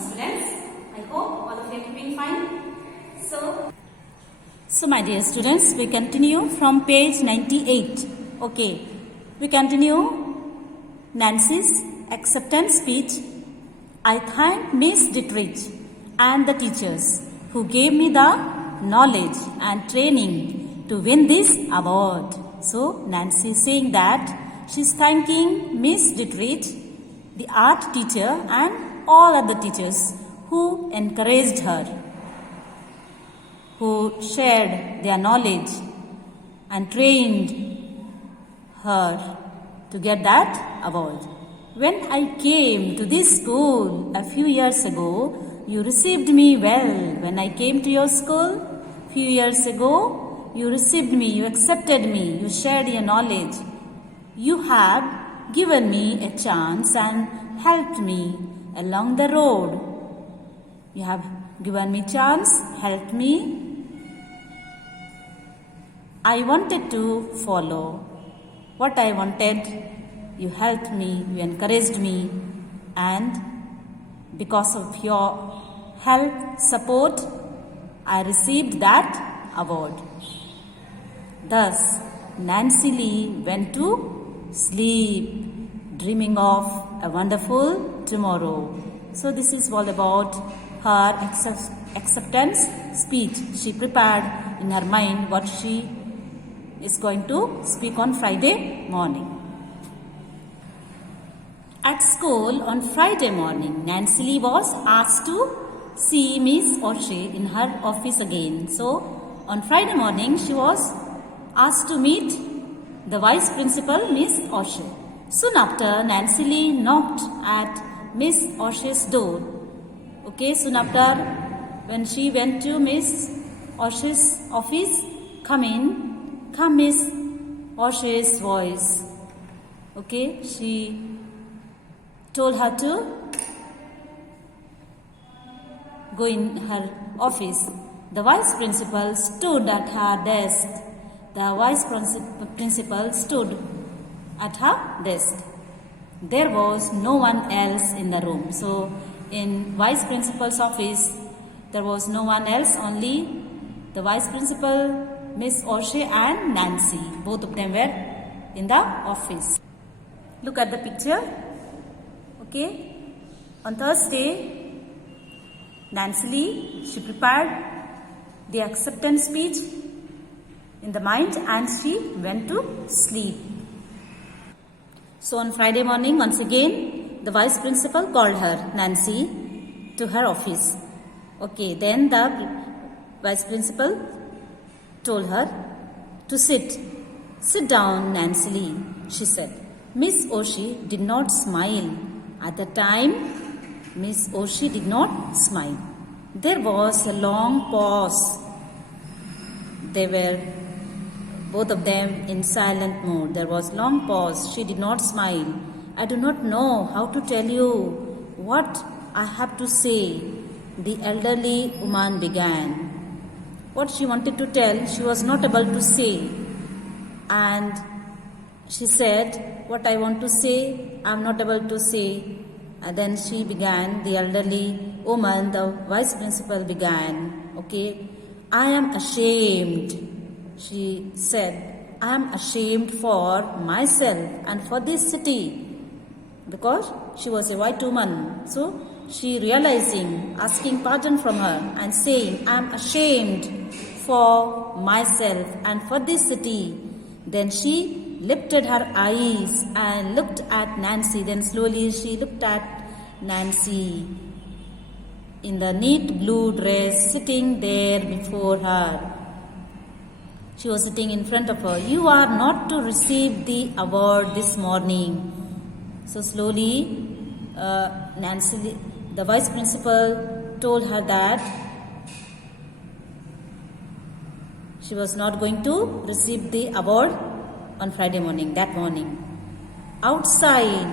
students. I hope all of you are keeping fine. So my dear students, we continue from page 98. Okay, we continue Nancy's acceptance speech. I thank Miss Dietrich and the teachers who gave me the knowledge and training to win this award. So Nancy is saying that she is thanking Miss Dietrich, the art teacher, and all other teachers who encouraged her, who shared their knowledge and trained her to get that award. When I came to this school a few years ago, you received me well. When I came to your school a few years ago, you received me, you accepted me, you shared your knowledge. You have given me a chance and helped me along the road. You have given me chance, helped me. I wanted to follow what I wanted. You helped me, you encouraged me, and because of your help, support, I received that award. Thus, Nancy Lee went to sleep, dreaming of a wonderful tomorrow. So this is all about her acceptance speech. She prepared in her mind what she is going to speak on Friday morning. At school on Friday morning, Nancy Lee was asked to see Miss O'Shea in her office again. So on Friday morning, she was asked to meet the Vice Principal, Miss O'Shea. Soon after, Nancy Lee knocked at Miss O'Shea's door. Okay, soon after, when she went to Miss O'Shea's office, come Miss O'Shea's voice. Okay, she told her to go in her office. The Vice Principal stood at her desk. The Vice Principal stood at her desk. There was no one else in the room. So in Vice Principal's office, there was no one else, only the Vice Principal, Miss O'Shea, and Nancy. Both of them were in the office. Look at the picture. Okay. On Thursday, Nancy Lee, she prepared the acceptance speech in the mind and she went to sleep. So on Friday morning, once again, the Vice Principal called her, Nancy, to her office. Okay, then the Vice Principal told her to sit. Sit down, Nancy Lee, she said. Miss O'Shea did not smile. At the time, Miss O'Shea did not smile. There was a long pause. They were both of them in silent mood. There was long pause. She did not smile. I do not know how to tell you what I have to say, the elderly woman began. What she wanted to tell, she was not able to say. And she said, what I want to say, I am not able to say. And then she began, the elderly woman, the Vice Principal began. Okay, I am ashamed. She said, I am ashamed for myself and for this city. Because she was a white woman. So she realizing, asking pardon from her and saying, I am ashamed for myself and for this city. Then she lifted her eyes and looked at Nancy. Then slowly she looked at Nancy in the neat blue dress sitting there before her. She was sitting in front of her. You are not to receive the award this morning. So slowly Nancy, the Vice Principal, told her that she was not going to receive the award on Friday morning, that morning. Outside,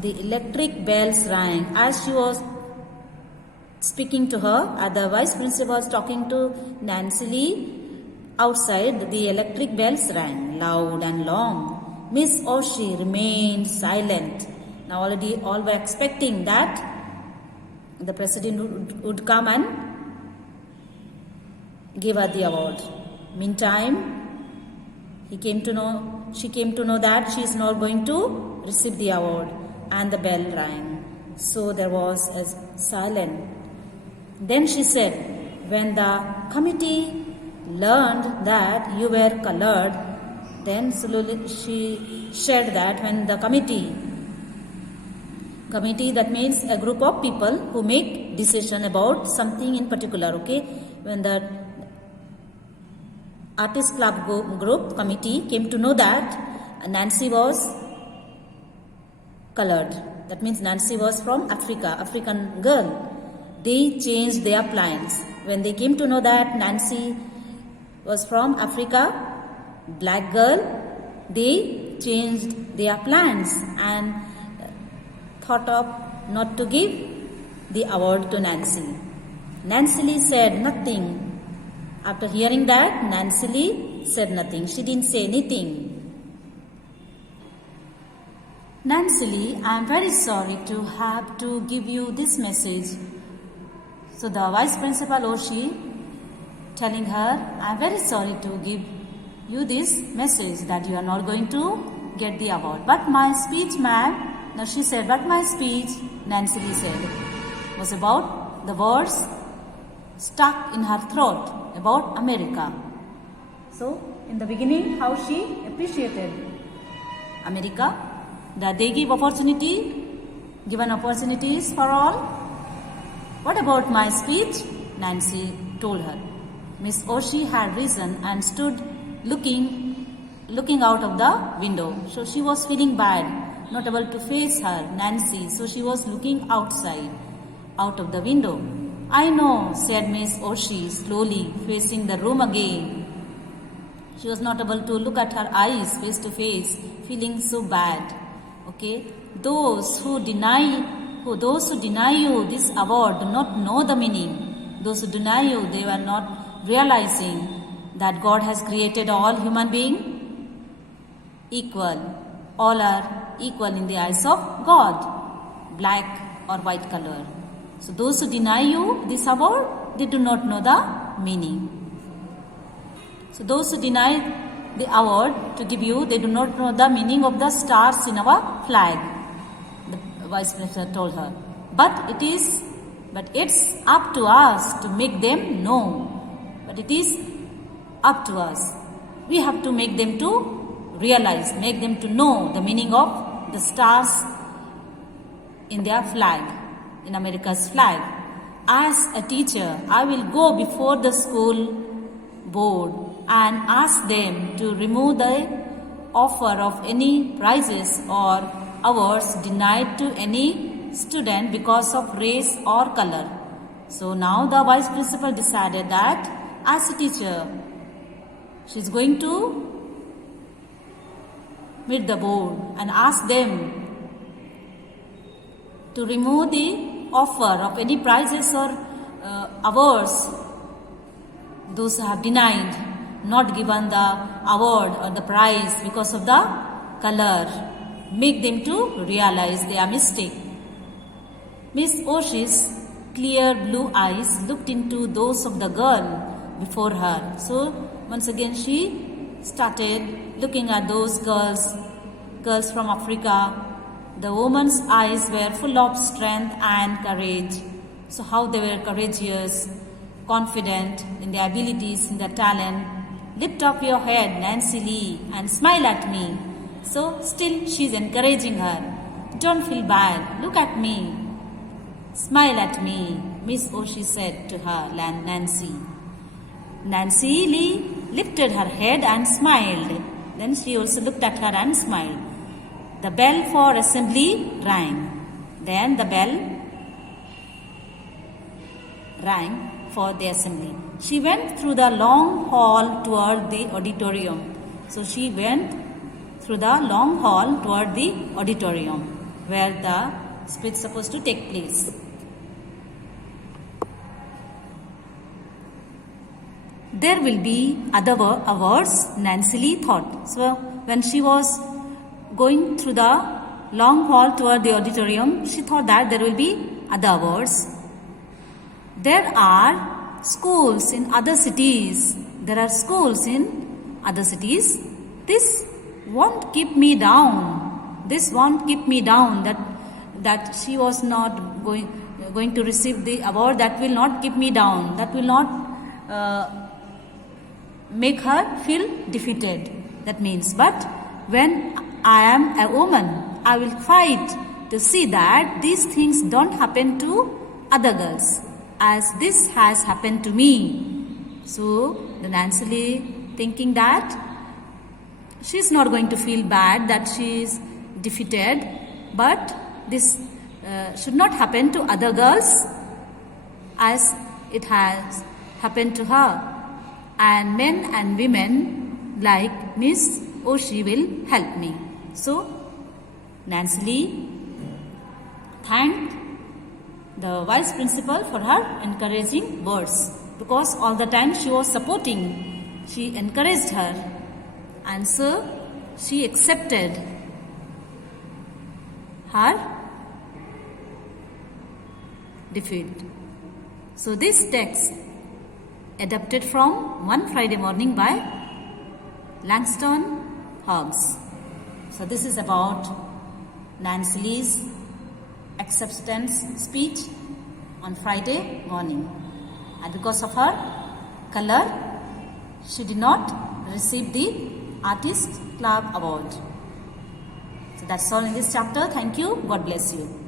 the electric bells rang. As she was speaking to her, the Vice Principal was talking to Nancy Lee. Outside, the electric bells rang loud and long. Miss O'Shea remained silent. Now already all were expecting that the president would come and give her the award. Meantime, she came to know that she is not going to receive the award, and the bell rang. So there was a silence. Then she said, when the committee learned that you were colored, then slowly she shared that when the committee, that means a group of people who make decision about something in particular, okay? When the artist club group committee came to know that Nancy was colored, that means Nancy was from African girl, they changed their plans. When they came to know that Nancy was from Africa, black girl, they changed their plans and thought of not to give the award to Nancy. Nancy Lee said nothing. After hearing that, Nancy Lee said nothing. She didn't say anything. Nancy Lee, I am very sorry to have to give you this message. So the vice principal Oshie telling her, I am very sorry to give you this message that you are not going to get the award. But my speech, ma'am, now she said, but my speech, Nancy Lee said, was about the words stuck in her throat about America. So in the beginning, how she appreciated America, that they give given opportunities for all. What about my speech? Nancy told her. Miss Oshie had risen and stood looking out of the window. So she was feeling bad, not able to face her, Nancy. So she was looking outside, out of the window. I know, said Miss Oshie, slowly facing the room again. She was not able to look at her eyes face to face, feeling so bad. Okay, those who deny you this award do not know the meaning. Those who deny you, they were not realizing that God has created all human beings equal. All are equal in the eyes of God, black or white color. So those who deny you this award, they do not know the meaning. So those who deny the award to give you, they do not know the meaning of the stars in our flag, the vice president told her. But it's up to us to make them know. But it is up to us. We have to make them to realize, make them to know the meaning of the stars in their flag, in America's flag. As a teacher, I will go before the school board and ask them to remove the offer of any prizes or awards denied to any student because of race or color. So now the vice principal decided that as a teacher, she is going to meet the board and ask them to remove the offer of any prizes or awards those who have denied, not given the award or the prize because of the color. Make them to realize their mistake. Miss Oshie's clear blue eyes looked into those of the girl before her. So once again she started looking at those girls from Africa. The woman's eyes were full of strength and courage. So how they were courageous, confident in their abilities, in their talent. Lift up your head, Nancy Lee, and smile at me. So still she's encouraging her. Don't feel bad. Look at me. Smile at me, Miss Oshie said to her, Nancy. Nancy Lee lifted her head and smiled. Then she also looked at her and smiled. The bell for assembly rang. Then the bell rang for the assembly. She went through the long hall toward the auditorium. So she went through the long hall toward the auditorium where the speech is supposed to take place. There will be other awards, Nancy Lee thought. So when she was going through the long hall toward the auditorium, she thought that there will be other awards. there are schools in other cities. There are schools in other cities. This won't keep me down. This won't keep me down. That she was not going to receive the award. That will not keep me down. That will not make her feel defeated. That means, but when I am a woman, I will fight to see that these things don't happen to other girls, as this has happened to me. So the Nancy Lee thinking that she is not going to feel bad that she is defeated, but this should not happen to other girls as it has happened to her. And men and women like Miss Oshie will help me. So Nancy Lee thanked the vice principal for her encouraging words, because all the time she was supporting, she encouraged her, and so she accepted her defeat. So this text adapted from One Friday Morning by Langston Hughes. So this is about Nancy Lee's acceptance speech on Friday morning, and because of her color she did not receive the Artist Club Award. So that's all in this chapter. Thank you. God bless you.